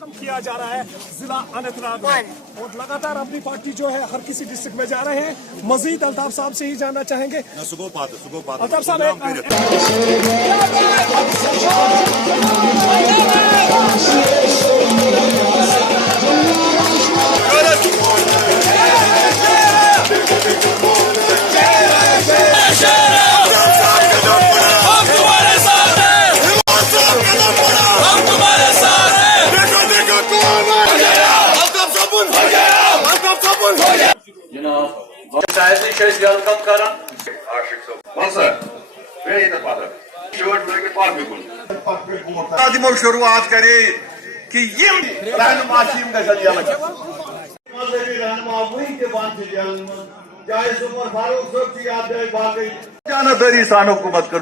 कम किया जा रहा है जिला अनंतनाग में और लगातार अपनी पार्टी जो है हर किसी डिस्ट्रिक्ट में जा रहे हैं। मजीद अल्ताफ साहब से ही जानना चाहेंगे। अल्ताफ साहब शुरुआत करे कि रहनुमा जानदारी सान हुकूमत कर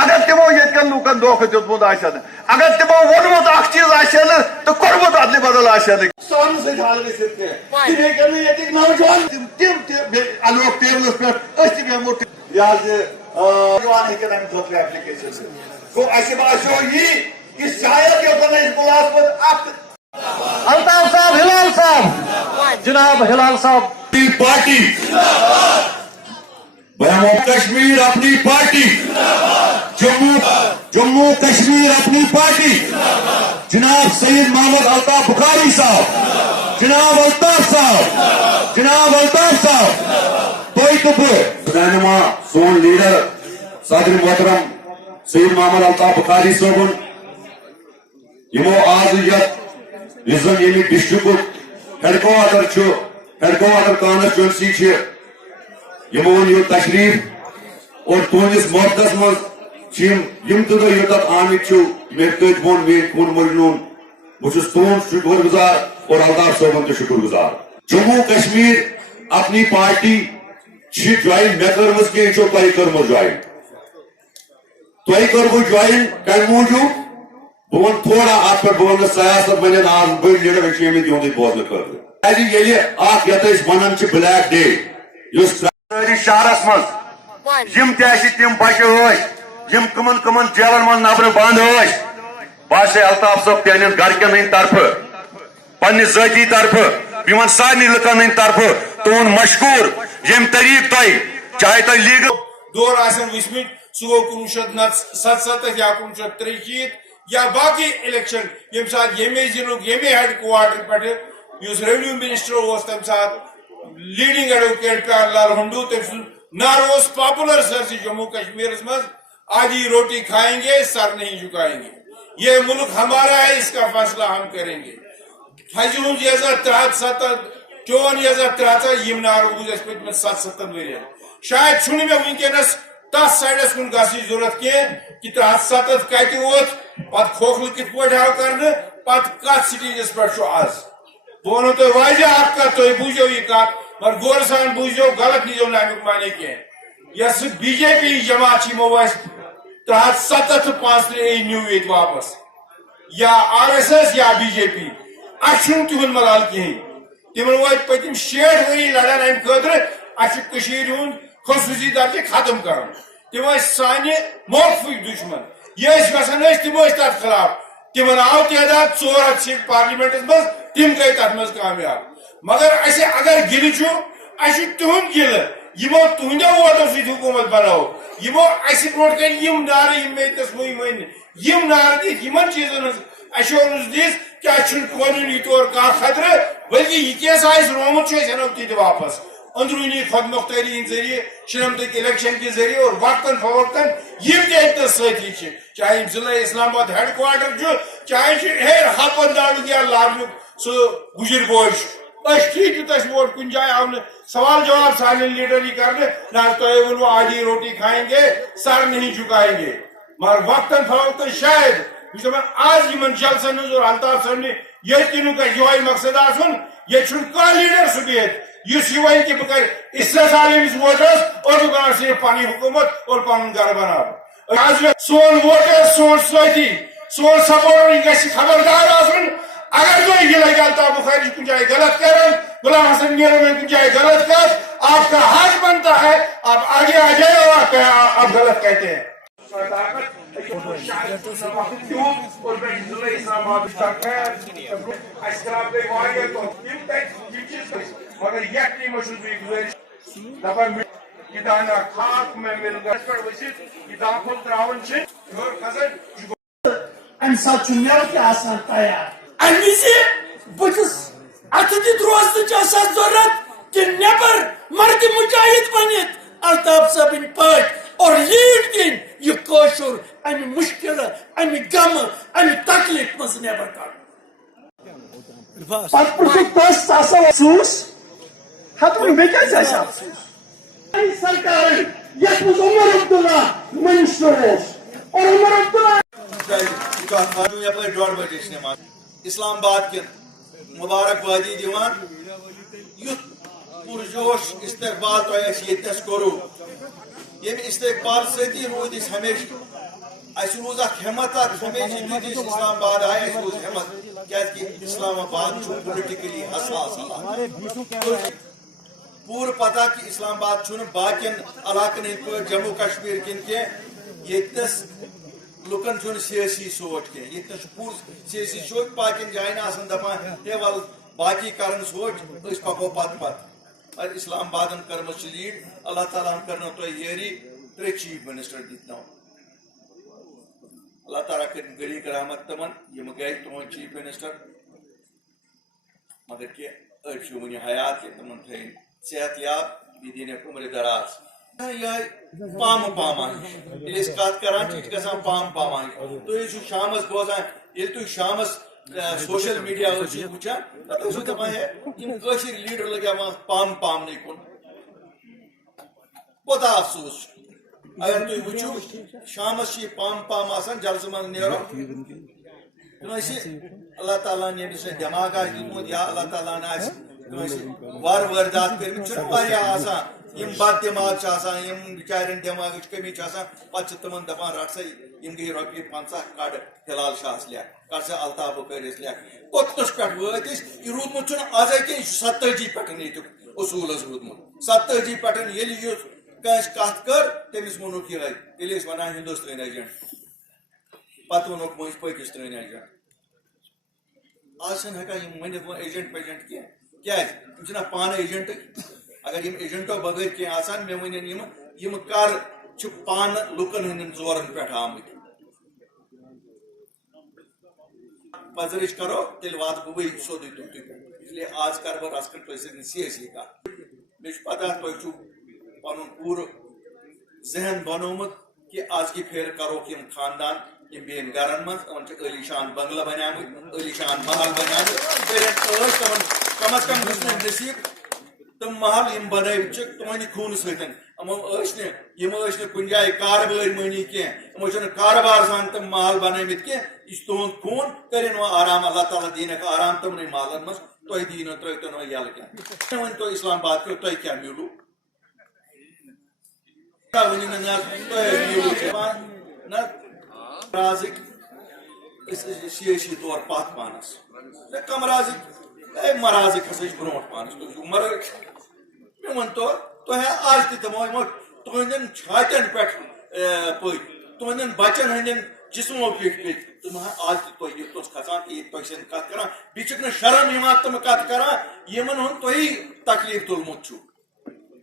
अगर तमो यन लूकन धोख दितमुत अगर तमो वोनमुत चीज तो कोर्मुत अदल बदल नौजवान अलग टेबलस पे बेमो एप्लिकेशन गो असो यी कि शायद मुलाजमत अल्ताफ साहब हिलाल साहब जनाब हिलाल साहब पार्टी जम्मू कश्मीर अपनी पार्टी जम्मू कश्मीर अपनी पार्टी जनाब सैयद मोहम्मद अल्ताफ बुखारी साहब जनाब अल्ताफ साहब तो रहनुमा सोन लीडर सदर मोहतरम सैयद मोहम्मद अल्ताफ बुखारी साहब यमो आज ये डिस्ट्रिक्ट हेडक्वार्टर कॉन्स्टिट्यूंसी यमो यो तशरीफ और तुंदिस मोहब्बत मज योत आमित मे मोन मे खून मजनून बहुत तुंद शुक्र गुजार और अल्ताफ साहबन तो शुक्र गुजार जम्मू कश्मीर अपनी पार्टी ज्वाइन मे कर्म कह तुम कर्म ज्वाइन तुम कर्मु ज्वाइन कम मूजूब बह वन थोड़ा अत पे बह वन सियासत बन आज बड़ लीडर ये बोलने खर वन ब्लैक डे शहरस मज तम बच्चे कमन कमन जेलन मन नबर बंद बस अल्ताफ साहब तहन गरकन हंद तरफ पन्ने ज़ाती तरफ इन सारे लुकन हंद तरफ तुंद मशकूर यम तरीक तुम चाहे तुम लीगल दौर वचमित सह गो 1977 या 1963 या बाकी इलेक्शन यम सात ये जिलुक ये हेडक्वार्टर पे रेवेन्यू मिनिस्टर तम सात लीडिंग एडवोकेट प्यार लाल हुंडू तम नार पॉपुलर सर से जम्मू कश्मीर मज आधी रोटी खाएंगे सर नहीं झुकाएंगे ये मुल्क हमारा है इसका फैसला हम करेंगे हज 2073 यम नार गुज पे 77 वर शायद छुन मे वनकस तथ साइडस कुन गई जरूरत कह कि 73 कत वोत पत खोखल कित आव कर पत कत स्टेजस पे आज बह वो तुम वाजह कत तुम बूझो यह कत मगर गौर सान बूझो गलत लीजो ना अमुक माने कह बीजेपी जमात यमो 73 न्यू ये वापस या RSS या बीजेपी अन तुंद मलाल कहें तिमन वो पतम 60 वरी लड़ान अम खतर हूं खसूसी दर्जे खत्म कर तम सान मौकफिक दुश्मन ये गसान तम तथ खिलाफ तिमन आव तदाद 400 सीट पार्लियामेंटस मज तम गई तथ मज कामयाब मगर अगर गिल तुंद गिल यमो तुंदो वोटो सत हुकूमत बनाओ यमो ब्रो कन यम नार वन यम नार दिख यमन चीजन अशोरस दिस कि कानूनी तौर कह खतरे बल्कि यह कैस रोमुत हनो ती वापस अंदरूनी खुद मुख्तारी जरिए शनमत इलेक्शन के जरिए और वक्तन फवक्तन यम ती चाहे जिला इस्लामाबाद हेडक्वार्टर चाहे हेर हापंदाड़ या लार्मुक सह गुजर गोश वोट कुछ जाए आव सवाल जवाब सारे लीडर ही करने ना तुम आधी रोटी खाएंगे सर नहीं झुकाएंगे मगर वक्तन फवक्तन शायद आज इन जलसन और अल्ताफ साहब ने ये तीनों का ये मकसद आसन ये कह लीडर सह बिहत इस वन कि बह कर इस्तेसाल वोटर्स और बह कर सिर्फ पी हुकूमत और पन घर बना आज सोन वोटर्स सोन साथी सोन सपोर्टर यह खबरदार अगर जो ये लगे अल्ताफ बुखारी कुछ जाए गलत कर गुलाम हसन मीर में कुछ जाए गलत कर आपका हक बनता है आप आगे आ जाए और आप गलत कहते हैं। اور میں ضلع اسلام آباد کا خیر اسلام گئی واریاہ تو تم چیز مگر یہ ٹیم گزارش دپان یہ دانا خاک میں مل گا اس پر وسیط یہ داخل تراون سے اور کھسن امہ سات میوہ آسان تیار امہ بتس ات دت روزنچ ضرورت کہ نبر مرد مجاہد بنت الطاف صٲبن پٲٹھۍ اور لیڈ دن یہ کوشر امہ مشکل امہ غم امہ تکلیف مز نبر پتہ پرسک تس افسوس ہتھ مے کیا افسوس سرکار یتھ مز عمر عبداللہ منسٹر اور عمر عبداللہ ڈوڑ بجے نماز اسلام آباد کن مبارک دیوان یت پرجوش استقبال تہ یتنس کرو یم استقبال ستی رود اس ہمیشہ اس روز اخ ہمت اخ ہمیشہ یت اسلام آباد آئے اس روز ہمت کیا اسلام آباد پولیٹیکلی حساس علاقہ پور پتہ کہ اسلام آباد باقین علاقن ہند جموں کشمیر کن کی یتنس لکن چھ سیاسی سوچ کی یتنس پور سیاسی سوچ باقین جائن آسان دپان ہے ول باقی کرن سوچ اس پکو پت اور اسلام آبادن کرمچ لیڈ اللہ تعالیٰ کرنا تو یری 3 چیف منسٹر دتنو اللہ تعالیٰ کر گری کرامت تمن یم گئی تمن چیف منسٹر مگر کہ اچھ ون حیات کہ تمن تھین صحت یاب بھی دین عمر دراز یہ پام پاما اس کات کران چھ گژھان پام پاما تو شامس بوزان یل تو شامس سوشل میڈیا وچان تب دپان ہے کشر لیڈر لگا پام پام نہیں کن کوتا افسوس اگر تھی وچو شامس پام پام آسان جلسہ من نیرو اللہ تعالیٰ نے دماغ دتمت یا اللہ تعالیٰ نے واردات کر بد دماغ یم بچارن دماغ کمی پتہ تمن دپان رٹ سا یم گئی رۄپیہِ 50 کڑ ہلال شاہس لیکھ کر سا الطاف بکٲرِس لیکھ کوٚتنس پٮ۪ٹھ وٲتۍ أسۍ یہِ روٗدمُت چھُنہٕ آزے کینٛہہ یہِ چھُ 47 پٮ۪ٹھ ییٚتیُک اصوٗل حظ روٗدمُت 47 پٮ۪ٹھ ییٚلہِ یہِ کٲنٛسہِ کتھ کٔر تٔمِس ووٚنُکھ یِہے تیٚلہِ ٲسۍ ونان ہندوستٲنۍ ایجنٹ پتہٕ ووٚنُکھ مٔنٛزۍ پٲکِستٲنۍ ایجنٹ آز چھنہٕ ہٮ۪کان یِم ؤنِتھ ایجنٹ پیجنٹ کینٛہہ کیٛازِ یِم چھِنہ پانہٕ ایجنٹٕے اگر یم ایجنٹو بغیر کی آسان مے ون یم کر پان لکن ہند زورن پہ آمت پذرش کرو تیل وات بھائی سیودے تُہۍ اس لیے آج کر بہٕ رس کر تُہۍ سۭتۍ سیاسی کتھ مے پتہ تُہۍ چھُو پنُن پوٗرٕ ذہن بنومُت کہ آز کی پھر کرو یم خاندان یم بین گرن من علی شان بنگلہ بنیامت علی شان محل بنیامت کم از کم گھس نصیب تم محل یم بنٲوِتھ تُہنٛدِ خوٗنہٕ سۭتۍ یم ٲسۍ کُنہِ جایہِ کاربٲرۍ مٔہنی کینٛہہ یِمو چھِنہٕ کاربار سان تم محل بنٲوِتھ کینٛہہ یہِ چھُ تُہُنٛد خوٗن کٔرِنۍ وۄنۍ آرام اللہ تعالیٰ دِینکھ آرام تِمنٕے محلن منٛز تُہۍ دِیِو نہٕ ترٛٲوتو نہٕ یَلہٕ کینٛہہ مےٚ ؤنۍتو اسلام آباد کیو تۄہہِ کیٛاہ میوٗلوٗ ؤنِو نہٕ نہ تۄہہِ میوٗلوٗ نہ رازٕکۍ أسۍ ٲسۍ سیٲسی طور پتھ پانس کم رازٕکۍ مرازٕکۍ ہسا چھِ برونٛٹھ پانس تُہۍ چھِو مرٲٹھۍ مےٚ ؤنۍتو تۄہہِ آز تہِ دِمو یِمو تُہنٛدٮ۪ن چھاتٮ۪ن پٮ۪ٹھ پٔکۍ تُہنٛدٮ۪ن بچن ہٕنٛدٮ۪ن جسمو پیٚٹھۍ پٔکۍ تِم آز تہِ تُہۍ یوٚتنس کھسان تہٕ ییٚتہِ تۄہہِ سۭتۍ کتھ کران بیٚیہِ چھُکھ نہٕ شرم یِوان تِم کتھ کران یِمن ہُنٛد تُہی تکلیف تُلمُت چھُو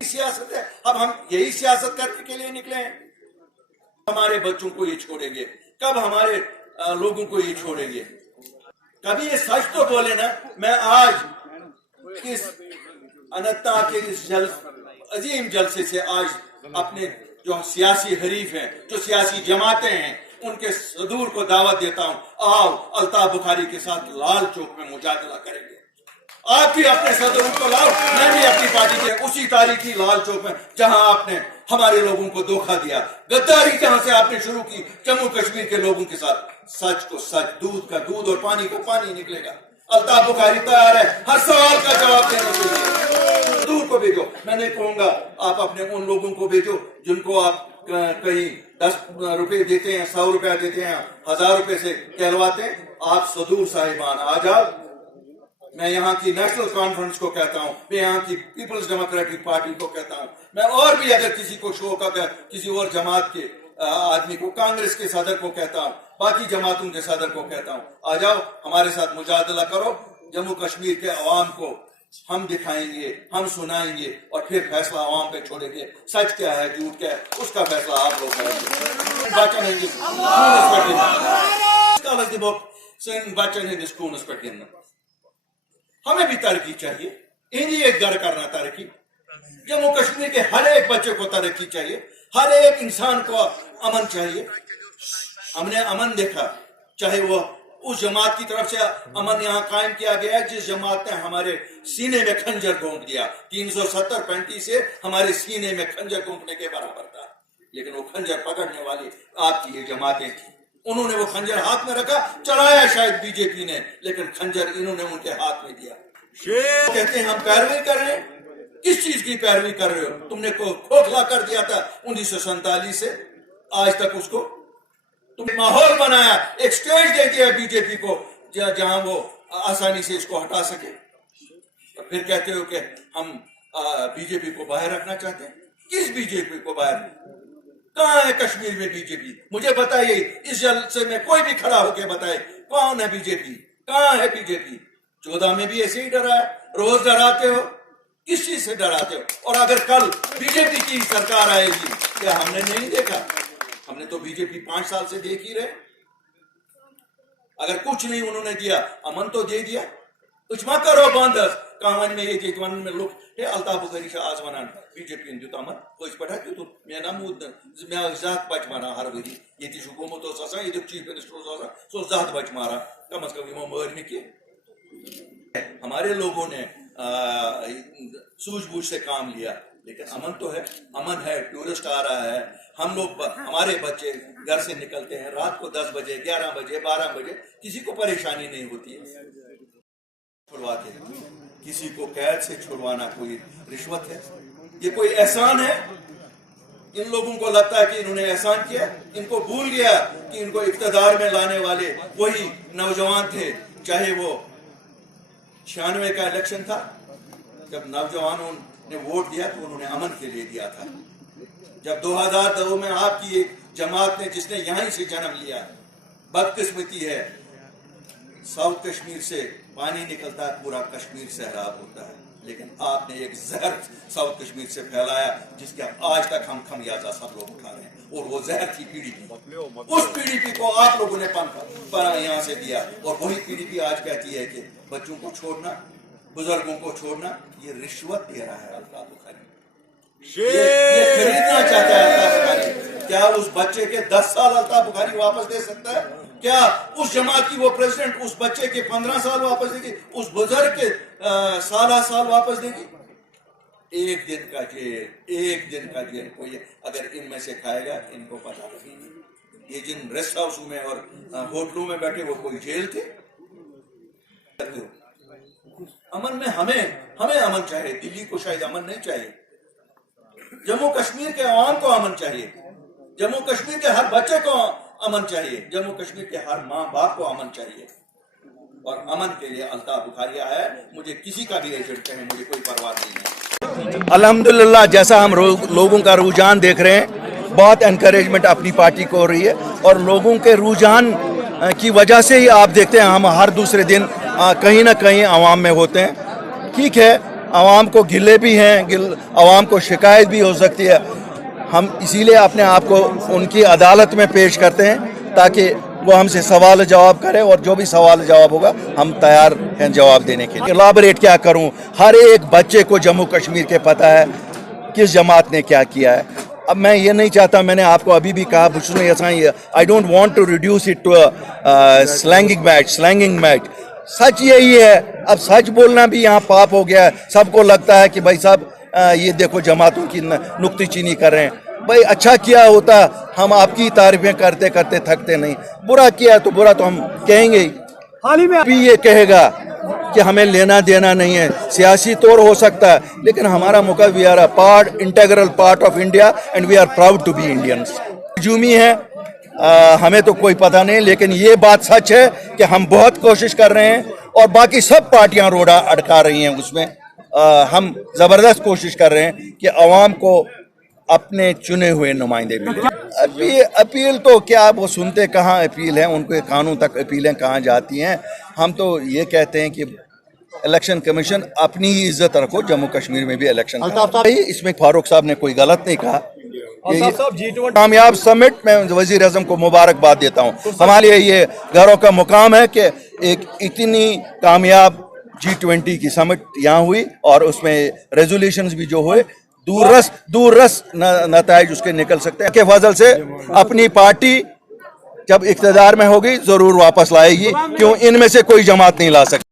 سیاست ہے اب ہم یہی سیاست کرنے کے لیے نکلے ہیں ہمارے بچوں کو یہ چھوڑیں گے کب ہمارے لوگوں کو یہ چھوڑیں گے کبھی یہ سچ تو بولے نا میں آج اس اننت ناگ کے اس عظیم جلسے سے آج اپنے جو سیاسی حریف ہیں جو سیاسی جماعتیں ہیں ان کے صدور کو دعوت دیتا ہوں آؤ الطاف بخاری کے ساتھ لال چوک میں مجادلہ کریں گے آپ بھی اپنے صدر کو لاؤ میں بھی اپنی پارٹی کے اسی تاریخی لال چوک میں جہاں آپ نے ہمارے لوگوں کو دھوکہ دیا غداری جہاں سے آپ نے شروع کی جموں کشمیر کے لوگوں کے ساتھ سچ کو سچ دودھ کا دودھ اور پانی کا پانی نکلے گا الطاف بخاری تیار ہے ہر سوال کا جواب دینے کے لیے صدور کو بھیجو میں نہیں کہوں گا آپ اپنے ان لوگوں کو بھیجو جن کو آپ کہیں 10 روپے دیتے ہیں 100 روپیہ دیتے ہیں 1000 روپے سے کہلواتے ہیں آپ صدور صاحبان آ جاؤ میں یہاں کی نیشنل کانفرنس کو کہتا ہوں میں یہاں کی پیپلز ڈیموکریٹک پارٹی کو کہتا ہوں میں اور بھی اگر کسی کو شوق اگر کسی اور جماعت کے आदमी को, कांग्रेस के सदर को कहता हूँ, बाकी जमातों के सदर को कहता हूँ, आ जाओ हमारे साथ मुजादला करो, जम्मू कश्मीर के अवाम को हम दिखाएंगे, हम सुनाएंगे और फिर फैसला अवाम पे छोड़ेंगे। सच क्या है, झूठ क्या है, उसका फैसला आप लोग करेंगे। हमें भी तरक्की चाहिए, इन्हीं एक घर करना तरक्की। जम्मू कश्मीर के हर एक बच्चे को तरक्की चाहिए, हर एक इंसान को अमन चाहिए। हमने अमन देखा, चाहे वो उस जमात की तरफ से अमन यहाँ कायम किया गया है जिस जमात ने हमारे सीने में खंजर घोंप दिया। 370-35 से हमारे सीने में खंजर घोंपने के बराबर था, लेकिन वो खंजर पकड़ने वाली आपकी ये जमातें थी। उन्होंने वो खंजर हाथ में रखा, चलाया शायद बीजेपी ने, लेकिन खंजर इन्होंने उनके हाथ में दिया। कहते हैं हम पैरवी कर रहे हैं, किस चीज की पैरवी कर रहे हो? तुमने खोखला कर दिया था 1947 से आज तक, उसको तुमने माहौल बनाया, एक स्टेज दे दिया बीजेपी को जहां वो आसानी से इसको हटा सके। और फिर कहते हो कि हम बीजेपी को बाहर रखना चाहते हैं। किस बीजेपी को बाहर? कहां है कश्मीर में बीजेपी? मुझे बताइए, इस जलसे में कोई भी खड़ा होकर बताए कौन है बीजेपी, कहां है बीजेपी? 14 में भी ऐसे ही डरा है, रोज डराते हो, किस चीज से डराते हो? और अगर कल बीजेपी की सरकार आएगी, क्या हमने नहीं देखा? हमने तो बीजेपी 5 साल से देख ही रहे। अगर कुछ नहीं उन्होंने दिया, अमन तो दे दिया। कुछ मत करो बंद कामन में ये जेतवन में लोग हे अल्ताफ गरीशा आजवानान बीजेपी इन जुत अमन कुछ पढ़ा कि तो मैं ना मुद मैं जात बच मारा हर वरी ये ती हुकूमत तो ससा ये चीफ मिनिस्टर ससा सो जात बच मारा कम से कम वो मर में के हमारे लोगों ने सूझबूझ से काम लिया। लेकिन अमन तो है, अमन है, टूरिस्ट आ रहा है, हम लोग हमारे बच्चे घर से निकलते हैं रात को 10 बजे 11 बजे 12 बजे, किसी को परेशानी नहीं होती है, छुड़वाते हैं। किसी को कैद से छुड़वाना कोई रिश्वत है? ये कोई एहसान है? इन लोगों को लगता है कि इन्होंने एहसान किया, इनको भूल गया कि इनको इख्तिदार में लाने वाले वही नौजवान थे। चाहे वो 96 का इलेक्शन था, जब नौजवानों ने वोट दिया तो उन्होंने अमन के लिए दिया था। जब 2002 में आपकी एक जमात ने, जिसने यहीं से जन्म लिया, बदकिस्मती है, साउथ कश्मीर से पानी निकलता है, पूरा कश्मीर सैराब होता है, लेकिन आपने एक जहर साउथ कश्मीर से फैलाया जिसके आज तक हम खमियाजा सब लोग उठा रहे हैं। और वो जहर थी पीडीपी, उस पीडीपी को आप लोगों ने पर यहाँ से दिया। और वही पीडीपी आज कहती है कि बच्चों को छोड़ना, बुजुर्गों को छोड़ना, ये रिश्वत दे रहा है अल्ताफ बुखारी। ये खरीदना चाहता है अल्ताफ बुखारी। क्या उस बच्चे के 10 साल अल्ताफ बुखारी वापस दे सकता है? क्या उस जमात की वो प्रेसिडेंट उस बच्चे के 15 साल वापस देगी? उस बुजुर्ग के साल वापस देगी? एक दिन का जेल, एक दिन का जेल कोई अगर इनमें से खाएगा, इनको पता नहीं। ये जिन रेस्ट हाउस में और होटलों में बैठे वो कोई जेल थे? अमन में हमें अमन चाहिए। दिल्ली को शायद अमन नहीं चाहिए, जम्मू कश्मीर के अवाम को अमन चाहिए, जम्मू कश्मीर के हर बच्चे को अमन चाहिए, जम्मू कश्मीर के हर माँ बाप को अमन चाहिए। और अमन के लिए अल्ताफ बुखारी आया है। मुझे किसी का भी एजेंट कहे, मुझे कोई परवाह नहीं है। अल्हम्दुलिल्लाह, जैसा हम लोगों का रुझान देख रहे हैं, बहुत एनकरेजमेंट अपनी पार्टी को हो रही है। और लोगों के रुझान की वजह से ही आप देखते हैं हम हर दूसरे दिन कहीं ना कहीं अवाम में होते हैं। ठीक है, अवाम को गिले भी हैं, अवाम को शिकायत भी हो सकती है। हम इसीलिए अपने आप को उनकी अदालत में पेश करते हैं ताकि वो हमसे सवाल जवाब करें, और जो भी सवाल जवाब होगा हम तैयार हैं जवाब देने के लिए। इलाबरेट क्या करूं, हर एक बच्चे को जम्मू कश्मीर के पता है किस जमात ने क्या किया है। अब मैं ये नहीं चाहता, मैंने आपको अभी भी कहा, I don't want to reduce it to slanging match. सच यही है, अब सच बोलना भी यहाँ पाप हो गया है। सबको लगता है कि भाई साहब ये देखो जमातों की नुक्तीचीनी कर रहे हैं। भाई अच्छा किया होता हम आपकी तारीफें करते करते थकते नहीं, बुरा किया तो बुरा तो हम कहेंगे ही। हाल ही में भी ये कहेगा कि हमें लेना देना नहीं है, सियासी तौर हो सकता है, लेकिन हमारा मुल्क we are a part, integral part of India and we are proud to be Indians. जुमी है, हमें तो कोई पता नहीं, लेकिन ये बात सच है कि हम बहुत कोशिश कर रहे हैं और बाकी सब पार्टियां रोड़ा अटका रही हैं उसमें। हम ज़बरदस्त कोशिश कर रहे हैं कि अवाम को अपने चुने हुए नुमाइंदे मिले। अपील तो क्या, वो सुनते कहाँ अपील है, उनके कानून तक अपीलें कहाँ जाती हैं। हम तो ये कहते हैं कि इलेक्शन कमीशन अपनी ही इज्जत रखो, जम्मू कश्मीर में भी इलेक्शन इसमें फारूक साहब ने कोई गलत नहीं कहा। कामयाब समिट में वजीर आजम को मुबारकबाद देता हूँ। हमारे लिए ये घरों का मुकाम है कि एक इतनी कामयाब G20 की समिट यहाँ हुई और उसमें रेजोल्यूशंस भी जो हुए दूररस नताइज उसके निकल सकते हैं के फजल से अपनी पार्टी जब इख्तिदार में होगी जरूर वापस लाएगी, क्यों इनमें से कोई जमात नहीं ला सकती।